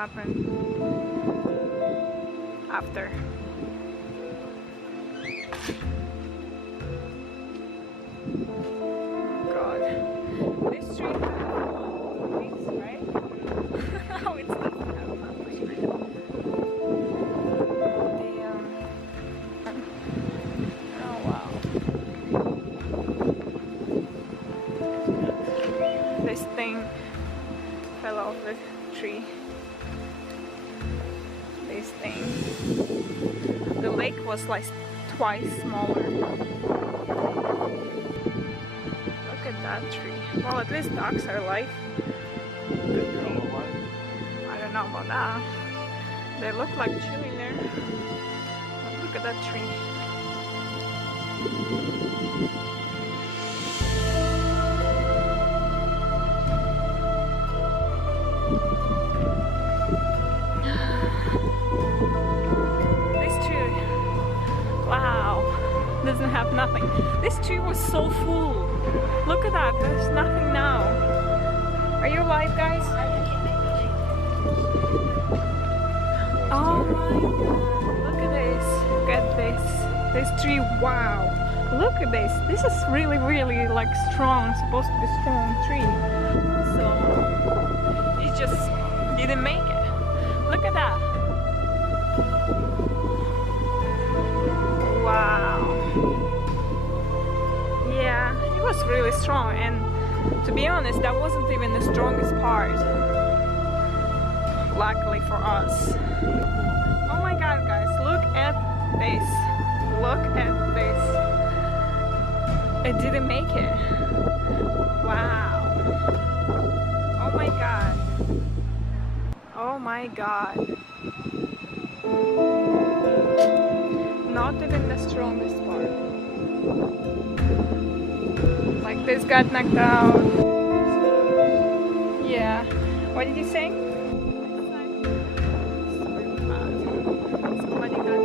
happened after. God, this tree has leaves, right? Oh, it's not oh wow. This thing fell off the tree. This thing. The lake was like twice smaller. Look at that tree. Well, at least ducks are alive. I don't know about that. They look like chilling there. Look at that tree. Doesn't have nothing. This tree was so full. Look at that, there's nothing now. Are you alive, guys? Oh my god, look at this. Look at this. This tree, wow. Look at this. This is really, really like strong, supposed to be strong tree. So, it just didn't make it. Look at that. Wow. Yeah, it was really strong, and to be honest, that wasn't even the strongest part. Luckily for us. Oh my god, guys, look at this. Look at this. It didn't make it. Wow. Oh my god. Oh my god. Not even the strongest part. Like this got knocked out. Yeah. What did you say? Somebody got